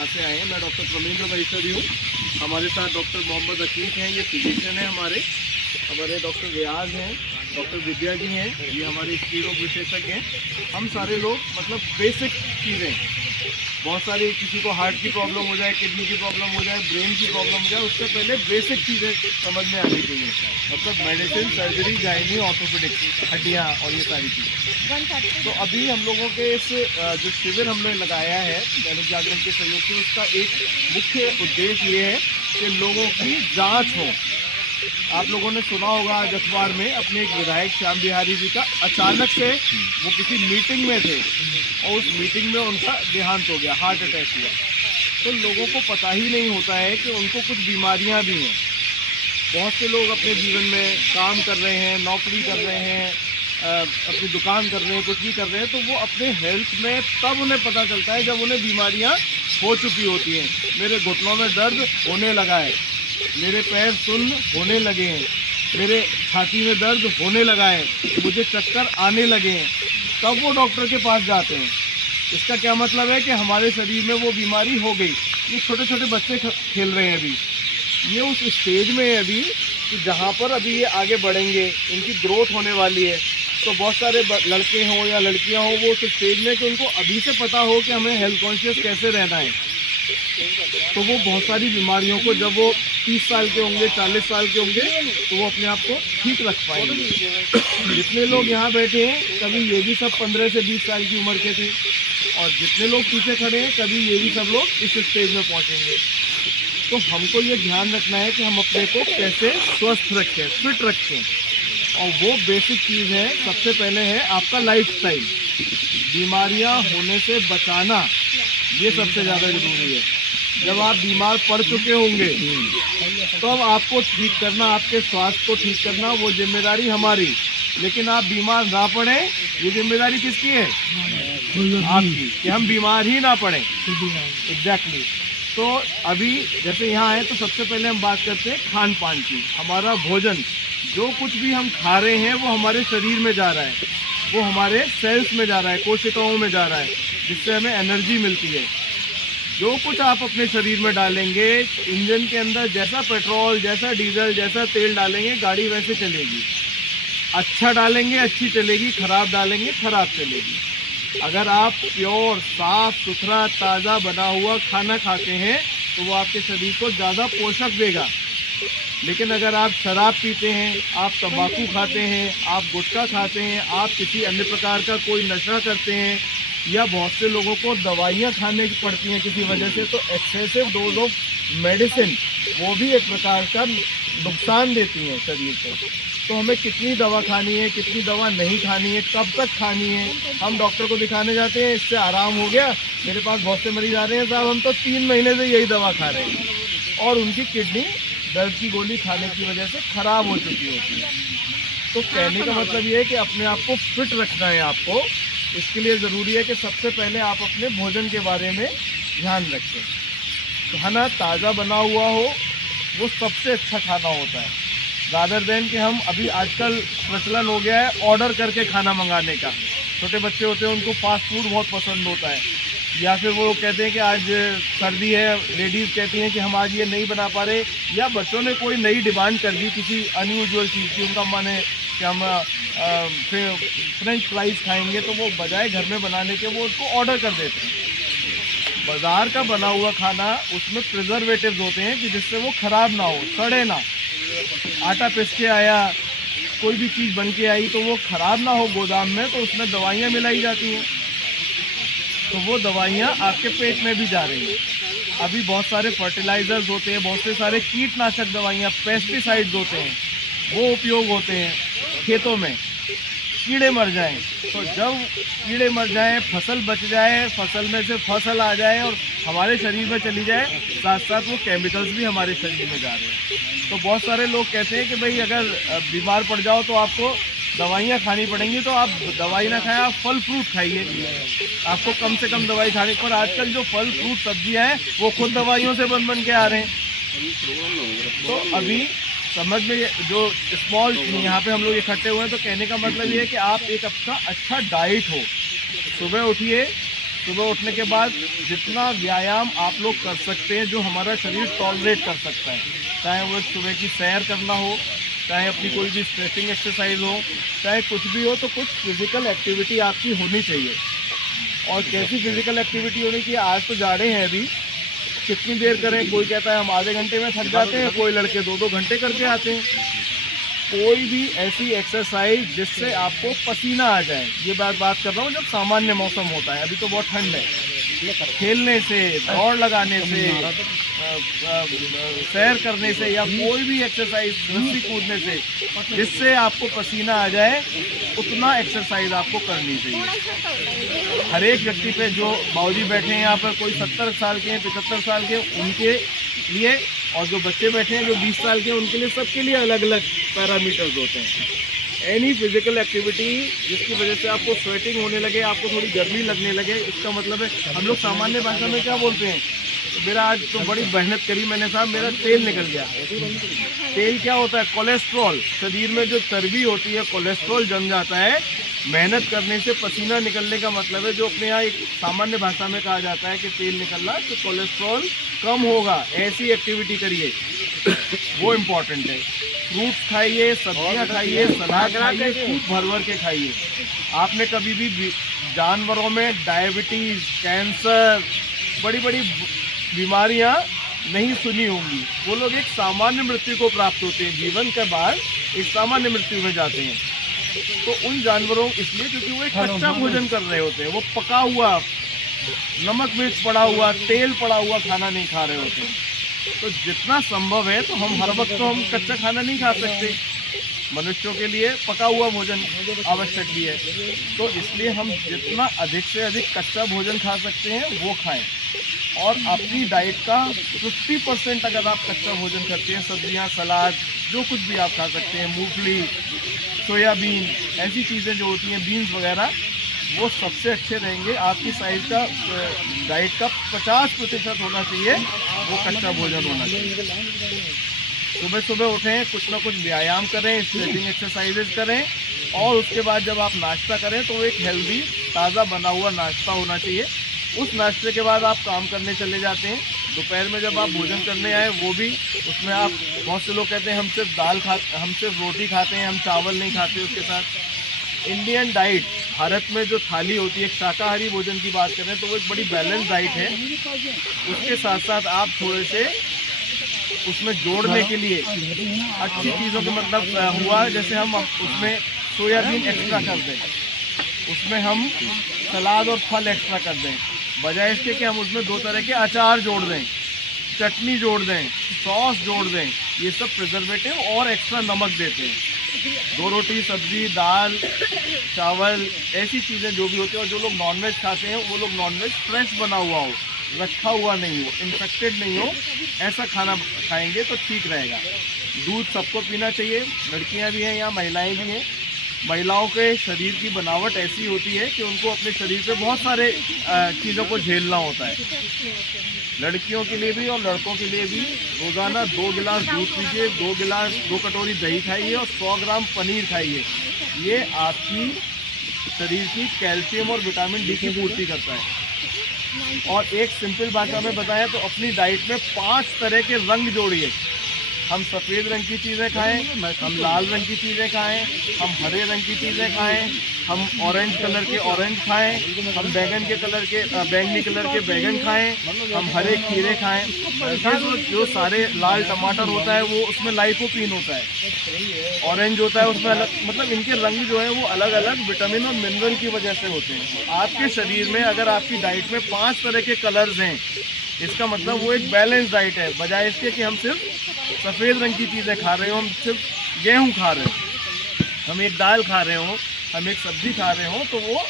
यहाँ से आए हैं। मैं डॉक्टर प्रमेंद्र महेश्वरी हूँ। हमारे साथ डॉक्टर मोहम्मद अकीक हैं, ये फिजिशियन हैं हमारे डॉक्टर रियाज हैं, डॉक्टर विद्या जी हैं, ये हमारे स्त्री रोग विशेषज्ञ हैं। हम सारे लोग मतलब बेसिक चीज़ें, बहुत सारी, किसी को हार्ट की प्रॉब्लम हो जाए, किडनी की प्रॉब्लम हो जाए, ब्रेन की प्रॉब्लम हो जाए, उससे पहले बेसिक चीज़ें समझ में आनी चाहिए। मतलब मेडिसिन, सर्जरी, गायनी, ऑर्थोपेडिक्स, हड्डियाँ और ये सारी चीज़ें। तो अभी हम लोगों के इस जो शिविर हमने लगाया है दैनिक जागरण के सहयोग से, उसका एक मुख्य उद्देश्य ये है कि लोगों की जाँच हो। आप लोगों ने सुना होगा आज अखबार में, अपने एक विधायक श्याम बिहारी जी का अचानक से वो किसी मीटिंग में थे और उस मीटिंग में उनका देहांत हो गया, हार्ट अटैक हुआ। तो लोगों को पता ही नहीं होता है कि उनको कुछ बीमारियां भी हैं। बहुत से लोग अपने जीवन में काम कर रहे हैं, नौकरी कर रहे हैं, अपनी दुकान कर रहे हैं, कुछ भी कर रहे हैं, तो वो अपने हेल्थ में तब उन्हें पता चलता है जब उन्हें बीमारियां हो चुकी होती हैं। मेरे घुटनों में दर्द होने लगा है, मेरे पैर सुन्न होने लगे हैं, मेरे छाती में दर्द होने लगा है, मुझे चक्कर आने लगे हैं, तब वो डॉक्टर के पास जाते हैं। इसका क्या मतलब है कि हमारे शरीर में वो बीमारी हो गई। ये छोटे छोटे बच्चे खेल रहे हैं अभी, ये उस स्टेज में है अभी कि जहाँ पर अभी ये आगे बढ़ेंगे, इनकी ग्रोथ होने वाली है। तो बहुत सारे लड़के हों या लड़कियाँ हों, वो उस स्टेज में कि उनको अभी से पता हो कि हमें हेल्थ कॉन्शियस कैसे रहना है, तो वो बहुत सारी बीमारियों को, जब वो 30 साल के होंगे, 40 साल के होंगे, तो वो अपने आप को ठीक रख पाएंगे। जितने लोग यहाँ बैठे हैं, कभी ये भी सब 15 से 20 साल की उम्र के थे, और जितने लोग पीछे खड़े हैं, कभी ये भी सब लोग इस स्टेज में पहुँचेंगे। तो हमको ये ध्यान रखना है कि हम अपने को कैसे स्वस्थ रखें, फिट रखें, और वो बेसिक चीज़ है। सबसे पहले है आपका लाइफस्टाइल। बीमारियाँ होने से बचाना, ये सबसे ज़्यादा ज़रूरी है। जब आप बीमार पड़ चुके होंगे तो अब आपको ठीक करना, आपके स्वास्थ्य को ठीक करना, वो जिम्मेदारी हमारी। लेकिन आप बीमार ना पड़े, ये जिम्मेदारी किसकी है? आपकी, कि हम बीमार ही ना पड़े। एग्जैक्टली। तो अभी जैसे यहाँ आए तो सबसे पहले हम बात करते हैं खान पान की। हमारा भोजन, जो कुछ भी हम खा रहे हैं वो हमारे शरीर में जा रहा है, वो हमारे सेल्स में जा रहा है, कोशिकाओं में जा रहा है, जिससे हमें एनर्जी मिलती है। जो कुछ आप अपने शरीर में डालेंगे, इंजन के अंदर जैसा पेट्रोल, जैसा डीजल, जैसा तेल डालेंगे, गाड़ी वैसे चलेगी। अच्छा डालेंगे, अच्छी चलेगी, खराब डालेंगे, खराब चलेगी। अगर आप प्योर, साफ सुथरा, ताज़ा बना हुआ खाना खाते हैं तो वो आपके शरीर को ज़्यादा पोषक देगा। लेकिन अगर आप शराब पीते हैं, आप तंबाकू खाते हैं, आप गुटखा खाते हैं, आप किसी अन्य प्रकार का कोई नशा करते हैं, या बहुत से लोगों को दवाइयाँ खाने की पड़ती हैं किसी वजह से, तो एक्सेसिव डोज ऑफ मेडिसिन, वो भी एक प्रकार का नुकसान देती हैं शरीर को। तो हमें कितनी दवा खानी है, कितनी दवा नहीं खानी है, कब तक खानी है। हम डॉक्टर को दिखाने जाते हैं, इससे आराम हो गया, मेरे पास बहुत से मरीज आ रहे हैं, साहब हम तो 3 महीने से यही दवा खा रहे हैं, और उनकी किडनी दर्द की गोली खाने की वजह से ख़राब हो चुकी होती है। तो कहने का मतलब ये है कि अपने आप को फिट रखना है आपको। इसके लिए ज़रूरी है कि सबसे पहले आप अपने भोजन के बारे में ध्यान रखें। खाना ताज़ा बना हुआ हो, वो सबसे अच्छा खाना होता है, रादर देन कि हम अभी आजकल प्रचलन हो गया है ऑर्डर करके खाना मंगाने का। छोटे बच्चे होते हैं, उनको फास्ट फूड बहुत पसंद होता है, या फिर वो कहते हैं कि आज सर्दी है, लेडीज़ कहती हैं कि हम आज ये नहीं बना पा रहे, या बच्चों ने कोई नई डिमांड कर दी किसी अनयूजुअल चीज़ की, उनका मन है कि हम फिर फ्रेंच फ्राइज़ खाएंगे, तो वो बजाय घर में बनाने के वो उसको ऑर्डर कर देते हैं। बाज़ार का बना हुआ खाना, उसमें प्रिजर्वेटिव्स होते हैं कि जिससे वो ख़राब ना हो, सड़े ना। आटा पिस के आया, कोई भी चीज़ बन के आई तो वो ख़राब ना हो गोदाम में, तो उसमें दवाइयाँ मिलाई जाती हैं, तो वो दवाइयाँ आपके पेट में भी जा रही हैं। अभी बहुत सारे फर्टिलाइज़र्स होते हैं, बहुत से सारे कीटनाशक दवाइयाँ, पेस्टिसाइड्स होते हैं, वो उपयोग होते हैं खेतों में। कीड़े मर जाएं, तो जब कीड़े मर जाएं, फसल बच जाए, फसल में से फसल आ जाए और हमारे शरीर में चली जाए, साथ साथ वो केमिकल्स भी हमारे शरीर में जा रहे हैं। तो बहुत सारे लोग कहते हैं कि भाई अगर बीमार पड़ जाओ तो आपको दवाइयाँ खानी पड़ेंगी, तो आप दवाई ना खाएं, आप फल फ्रूट खाइए, आपको कम से कम दवाई खाने पर। आजकल जो फल फ्रूट सब्जियाँ हैं वो खुद दवाइयों से बन के आ रहे हैं। तो अभी समझ में जो स्मॉल यहाँ पे हम लोग इकट्ठे हुए हैं, तो कहने का मतलब ये है कि आप एक अपना अच्छा डाइट हो, सुबह उठिए, सुबह उठने के बाद जितना व्यायाम आप लोग कर सकते हैं जो हमारा शरीर टॉलरेट कर सकता है, चाहे वो सुबह की सैर करना हो, चाहे अपनी कोई भी स्ट्रेचिंग एक्सरसाइज हो, चाहे कुछ भी हो, तो कुछ फिजिकल एक्टिविटी आपकी होनी चाहिए। और कैसी फिजिकल एक्टिविटी होनी चाहिए? आज तो जाड़े हैं अभी, कितनी देर करें? कोई कहता है हम आधे घंटे में थक जाते हैं, कोई लड़के 2-2 घंटे करके आते हैं। कोई भी ऐसी एक्सरसाइज जिससे आपको पसीना आ जाए, ये बात कर रहा हूँ जब सामान्य मौसम होता है, अभी तो बहुत ठंड है। खेलने से, दौड़ लगाने से, सैर करने से या कोई भी एक्सरसाइज, रस्सी कूदने से जिससे आपको पसीना आ जाए, उतना एक्सरसाइज आपको करनी चाहिए। हर एक व्यक्ति पे, जो बाबूजी बैठे हैं यहाँ पर, कोई 70 साल के हैं, 75 साल के, उनके लिए, और जो बच्चे बैठे हैं जो 20 साल के, उनके लिए, सबके लिए अलग अलग पैरामीटर्स होते हैं। एनी फिजिकल एक्टिविटी जिसकी वजह से आपको स्वेटिंग होने लगे, आपको थोड़ी गर्मी लगने लगे, इसका मतलब है, हम लोग सामान्य भाषा में क्या बोलते हैं, मेरा आज तो बड़ी मेहनत करी मैंने साहब, मेरा तेल निकल गया। तेल क्या होता है? कोलेस्ट्रॉल। शरीर में जो चर्बी होती है, कोलेस्ट्रॉल जम जाता है। मेहनत करने से पसीना निकलने का मतलब है, जो अपने यहाँ एक सामान्य भाषा में कहा जाता है कि तेल निकलना, तो कोलेस्ट्रॉल कम होगा। ऐसी एक्टिविटी करिए, वो इम्पोर्टेंट है। फ्रूट्स खाइए, सब्जियां खाइए, सलाद खाइए, खूब भर भर के खाइए। आपने कभी भी जानवरों में डायबिटीज़, कैंसर, बड़ी बड़ी बीमारियां नहीं सुनी होंगी। वो लोग एक सामान्य मृत्यु को प्राप्त होते हैं, जीवन के बाद एक सामान्य मृत्यु में जाते हैं। तो उन जानवरों, इसलिए क्योंकि वो एक कच्चा भोजन कर रहे होते हैं, वो पका हुआ, नमक मिर्च पड़ा हुआ, तेल पड़ा हुआ खाना नहीं खा रहे होते। तो जितना संभव है, तो हम हर वक्त तो हम कच्चा खाना नहीं खा सकते, मनुष्यों के लिए पका हुआ भोजन आवश्यक भी है। तो इसलिए हम जितना अधिक से अधिक कच्चा भोजन खा सकते हैं वो खाएं। और अपनी डाइट का 50% अगर आप कच्चा भोजन करते हैं, सब्जियां, सलाद, जो कुछ भी आप खा सकते हैं, मूंगफली, सोयाबीन, ऐसी चीज़ें जो होती हैं, बीन्स वगैरह, वो सबसे अच्छे रहेंगे। आपकी साइज का डाइट का 50% होना चाहिए वो कच्चा भोजन होना चाहिए। सुबह सुबह उठें, कुछ ना कुछ व्यायाम करें, स्ट्रेचिंग एक्सरसाइजेज करें, और उसके बाद जब आप नाश्ता करें तो एक हेल्दी, ताज़ा बना हुआ नाश्ता होना चाहिए। उस नाश्ते के बाद आप काम करने चले जाते हैं। दोपहर में जब आप भोजन करने आए, वो भी, उसमें आप, बहुत से लोग कहते हैं हम सिर्फ रोटी खाते हैं, हम चावल नहीं खाते उसके साथ। इंडियन डाइट, भारत में जो थाली होती है, शाकाहारी भोजन की बात करें तो वो एक बड़ी बैलेंस डाइट है। उसके साथ साथ आप थोड़े से उसमें जोड़ने के लिए अच्छी चीज़ों के, मतलब हुआ जैसे हम उसमें सोयाबीन एक्स्ट्रा कर दें, उसमें हम सलाद और फल एक्स्ट्रा कर दें, बजाय इसके कि हम उसमें 2 तरह के अचार जोड़ दें, चटनी जोड़ दें, सॉस जोड़ दें। ये सब प्रिजर्वेटिव और एक्स्ट्रा नमक देते हैं। 2 रोटी, सब्जी, दाल, चावल, ऐसी चीज़ें जो भी होती हैं। और जो लोग नॉनवेज खाते हैं, वो लोग नॉनवेज फ्रेश बना हुआ हो, रखा हुआ नहीं हो, इन्फेक्टेड नहीं हो, ऐसा खाना खाएंगे तो ठीक रहेगा। दूध सबको पीना चाहिए, लड़कियां भी हैं यहाँ, महिलाएं भी हैं। महिलाओं के शरीर की बनावट ऐसी होती है कि उनको अपने शरीर से बहुत सारे चीज़ों को झेलना होता है। लड़कियों के लिए भी और लड़कों के लिए भी रोज़ाना 2 गिलास दूध पीजिए, 2 कटोरी दही खाइए और 100 ग्राम पनीर खाइए। ये आपकी शरीर की कैल्शियम और विटामिन डी की पूर्ति करता है। और एक सिंपल भाषा में बताएं तो अपनी डाइट में 5 तरह के रंग जोड़िए। हम सफ़ेद रंग की चीज़ें खाएं, हम लाल रंग की चीज़ें खाएं, हम हरे रंग की चीज़ें खाएं, हम ऑरेंज कलर के ऑरेंज खाएं, हम बैंगनी कलर के बैंगन खाएं, हम हरे खीरे खाएं। जो सारे लाल टमाटर होता है वो उसमें लाइकोपीन होता है, ऑरेंज होता है उसमें अलग, मतलब इनके रंग जो है वो अलग अलग विटामिन और मिनरल की वजह से होते हैं। आपके शरीर में अगर आपकी डाइट में 5 तरह के कलर्स हैं, इसका मतलब वो एक बैलेंस डाइट है, बजाय इसके कि हम सिर्फ सफ़ेद रंग की चीज़ें खा रहे हो, हम सिर्फ गेहूँ खा रहे हो, हम एक दाल खा रहे हो, हम एक सब्ज़ी खा रहे हो, तो वो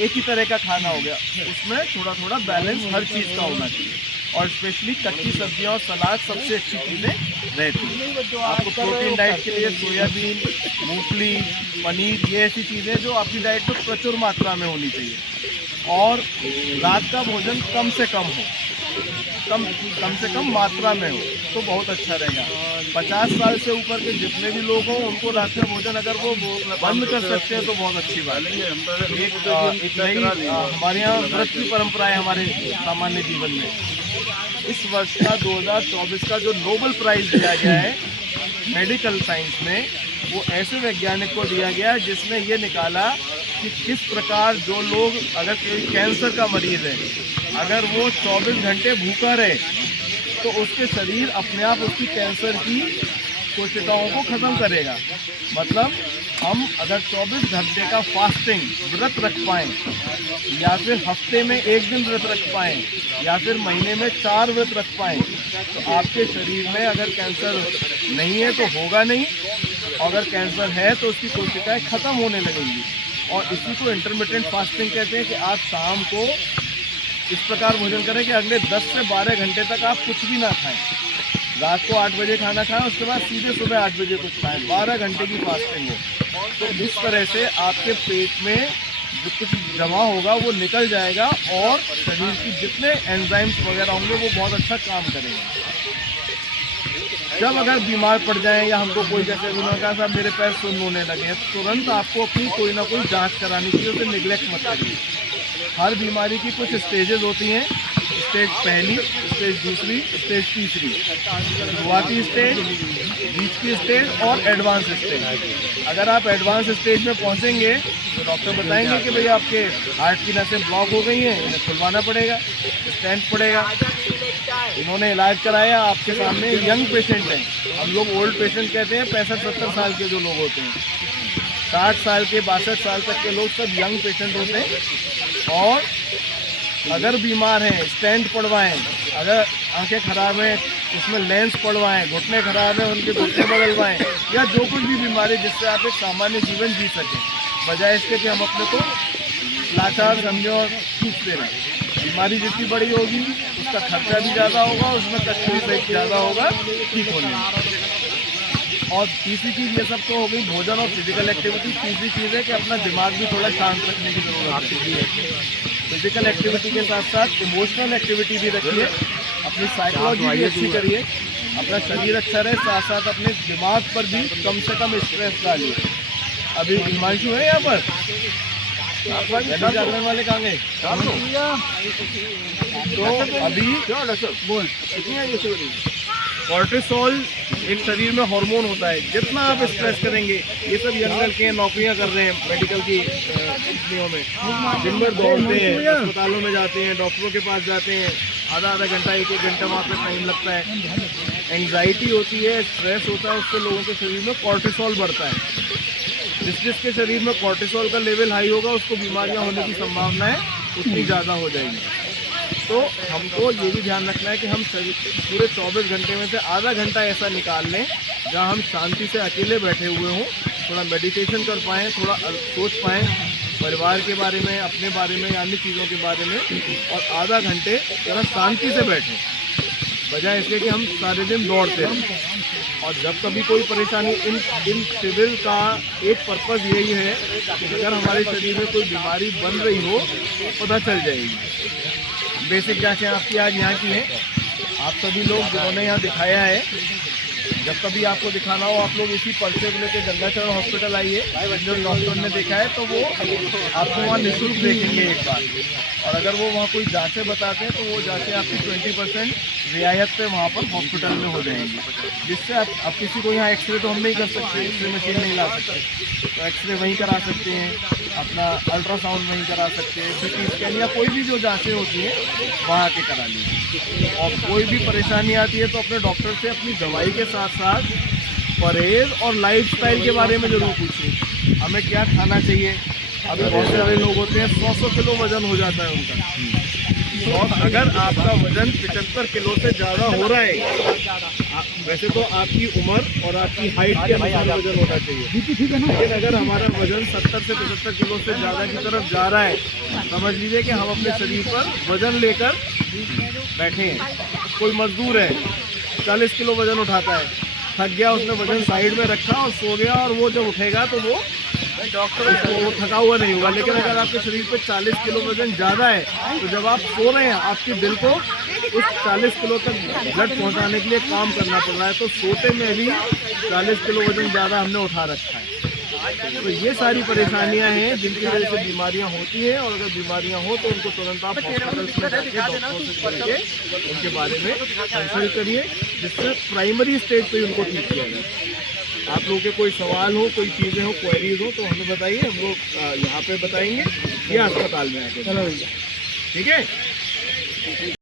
एक ही तरह का खाना हो गया। उसमें थोड़ा थोड़ा बैलेंस हर चीज़ का होना चाहिए। और स्पेशली कच्ची सब्जियां और सलाद सबसे अच्छी चीज़ें रहती हैं। आपको प्रोटीन डाइट के लिए सोयाबीन, मूंगफली, पनीर, ये ऐसी चीज़ें जो आपकी डाइट में प्रचुर मात्रा में होनी चाहिए। और रात का भोजन कम से कम हो। कम से कम मात्रा में हो तो बहुत अच्छा रहेगा। 50 साल से ऊपर के जितने भी लोग हों उनको रात में भोजन अगर वो बंद कर सकते हैं तो बहुत अच्छी बात है। एक नई हमारे यहाँ व्रत की परंपरा है हमारे सामान्य जीवन में। इस वर्ष का 2024 का जो नोबेल प्राइज दिया गया है मेडिकल साइंस में, वो ऐसे वैज्ञानिक को दिया गया है जिसने ये निकाला कि किस प्रकार जो लोग अगर कोई कैंसर का मरीज है, अगर वो 24 घंटे भूखा रहे तो उसके शरीर अपने आप उसकी कैंसर की कोशिकाओं को ख़त्म करेगा। मतलब हम अगर 24 घंटे का फास्टिंग व्रत रख पाएँ, या फिर हफ्ते में 1 दिन व्रत रख पाएँ, या फिर महीने में 4 व्रत रख पाएँ, तो आपके शरीर में अगर कैंसर नहीं है तो होगा नहीं, अगर कैंसर है तो उसकी कोशिकाएं ख़त्म होने लगेंगी। और इसी को इंटरमिटेंट फास्टिंग कहते हैं कि आप शाम को इस प्रकार भोजन करें कि अगले 10 से 12 घंटे तक आप कुछ भी ना खाएं। रात को 8 बजे खाना खाएं, उसके बाद सीधे सुबह 8 बजे कुछ खाएं, 12 घंटे की फास्टिंग हो। तो इस तरह से आपके पेट में जो कुछ जमा होगा वो निकल जाएगा और शरीर की जितने एंजाइम्स वगैरह होंगे वो बहुत अच्छा काम करेंगे। जब अगर बीमार पड़ जाएं या हमको कोई जैसे उन्होंने कहा साहब मेरे पैर सुन्न होने लगे, तुरंत आपको अपनी कोई ना कोई जांच करानी चाहिए, उसे निगलेक्ट मत करिए। हर बीमारी की कुछ स्टेजेस होती हैं, स्टेज पहली, स्टेज दूसरी, स्टेज तीसरी, शुरुआती स्टेज, बीच की स्टेज और एडवांस स्टेज। अगर आप एडवांस स्टेज में पहुंचेंगे तो डॉक्टर बताएंगे कि भाई आपके हार्ट की नसें ब्लॉक हो गई हैं, इन्हें खुलवाना पड़ेगा, स्टेंट पड़ेगा। इन्होंने इलाज कराया, आपके सामने यंग पेशेंट हैं, हम लोग ओल्ड पेशेंट कहते हैं, 65-70 साल के जो लोग होते हैं, 60 साल के 62 साल तक के लोग सब यंग पेशेंट होते हैं। और अगर बीमार हैं स्टेंट पड़वाएं, अगर आंखें खराब हैं उसमें लेंस पड़वाएं, घुटने खराब हैं उनके घुटने बदलवाएं, या जो कुछ भी बीमारी जिससे आप एक सामान्य जीवन जी सकें, बजाय इसके कि हम अपने को लाचार समझें और सूखते रहें। बीमारी जितनी बड़ी होगी उसका खर्चा भी ज़्यादा होगा, उसमें तकलीफ भी ज़्यादा होगा ठीक होने में। और तीसरी चीज़ ये सब तो हो गई भोजन और फिजिकल एक्टिविटी। तीसरी चीज़ है कि अपना दिमाग भी थोड़ा शांत रखने की ज़रूरत है। फिजिकल एक्टिविटी के साथ साथ इमोशनल एक्टिविटी भी रखिए, अपनी साइकोलॉजी भी अच्छी करिए, अपना शरीर अच्छा रहे, साथ साथ अपने दिमाग पर भी कम से कम स्ट्रेस डालिए। अभी हिमांशु है यहाँ पर, जागरण वाले कहाँ गए? तो अभी बोल कॉर्टिसोल एक शरीर में हार्मोन होता है, जितना आप स्ट्रेस करेंगे, ये सब यंग लड़के हैं, नौकरियां कर रहे हैं मेडिकल की कंपनियों में, दिन भर दौड़ते हैं, अस्पतालों में जाते हैं, डॉक्टरों के पास जाते हैं, आधा घंटा 1 घंटा वहाँ पर टाइम लगता है। एंग्जाइटी होती है, स्ट्रेस होता है, उससे लोगों के शरीर में कॉर्टिसोल बढ़ता है। जिसके शरीर में कॉर्टिसोल का लेवल हाई होगा उसको बीमारियां होने की संभावनाएं उतनी ज़्यादा हो जाएंगी। तो हमको ये भी ध्यान रखना है कि हम पूरे 24 घंटे में से आधा घंटा ऐसा निकाल लें जहाँ हम शांति से अकेले बैठे हुए हों, थोड़ा मेडिटेशन कर पाएँ, थोड़ा सोच पाएँ परिवार के बारे में, अपने बारे में, अन्य चीज़ों के बारे में, और आधा घंटे जरा शांति से बैठें, बजाय इसके कि हम सारे दिन दौड़ते रहें। और जब कभी कोई परेशानी, इन शिविर का एक पर्पज़ यही है कि अगर हमारे शरीर में कोई बीमारी बन रही हो तो पता चल जाएगी। बेसिक जांचें आपकी आज यहाँ की हैं। आप सभी लोग जिन्होंने यहाँ दिखाया है, जब कभी आपको दिखाना हो आप लोग इसी पर्चे को लेकर गंगाचरण हॉस्पिटल आइए। जो डॉक्टर ने देखा है तो वो आपको वहाँ निःशुल्क देखेंगे एक बार, और अगर वो वहाँ कोई जांचें बताते हैं तो वो जांचें आपकी 20% रियायत पे वहाँ पर हॉस्पिटल में हो जाएंगी, जिससे आप किसी को यहाँ एक्सरे तो हम नहीं कर सकते, एक्सरे मशीन नहीं ला सकते, तो एक्सरे वहीं करा सकते हैं, अपना अल्ट्रासाउंड वहीं करा सकते हैं, सीटी स्कैन या कोई भी जो जाँचें होती हैं वहाँ आके करा लीजिए। और कोई भी परेशानी आती है तो अपने डॉक्टर से अपनी दवाई के साथ साथ परहेज और लाइफस्टाइल के बारे में ज़रूर पूछिए, हमें क्या खाना चाहिए। अभी बहुत सारे लोग होते हैं 100 किलो वजन हो जाता है उनका, और अगर आपका वजन 75 किलो से ज़्यादा हो रहा है, वैसे तो आपकी उम्र और आपकी हाइट के अनुसार वजन होना चाहिए, लेकिन अगर हमारा वजन 70 से 75 किलो से ज़्यादा की तरफ जा रहा है, समझ लीजिए कि हम अपने शरीर पर वजन लेकर बैठे हैं। कोई मजदूर है 40 किलो वजन उठाता है, थक गया, उसने वजन साइड में रखा और सो गया, और वो जब उठेगा तो वो वो थका हुआ नहीं होगा। लेकिन अगर आपके शरीर पे 40 किलो वजन ज़्यादा है तो जब आप सो रहे हैं आपके दिल को उस 40 किलो तक ब्लड पहुंचाने के लिए काम करना पड़ रहा है। तो सोते में भी 40 किलो वजन ज़्यादा हमने उठा रखा है। तो ये सारी परेशानियां हैं जिनकी वजह से बीमारियां होती हैं, और अगर बीमारियां हो तो उनको तुरंत आप हॉस्पिटल्स में जाके डॉक्टरों से करके उनके बारे में कंसल्ट करिए, जिससे प्राइमरी स्टेज पे उनको ठीक किया जाए। आप लोगों के कोई सवाल हो, कोई चीज़ें हो, क्वेरीज हो, तो हमें बताइए, हम लोग यहाँ पे बताएंगे या अस्पताल में आके, ठीक है।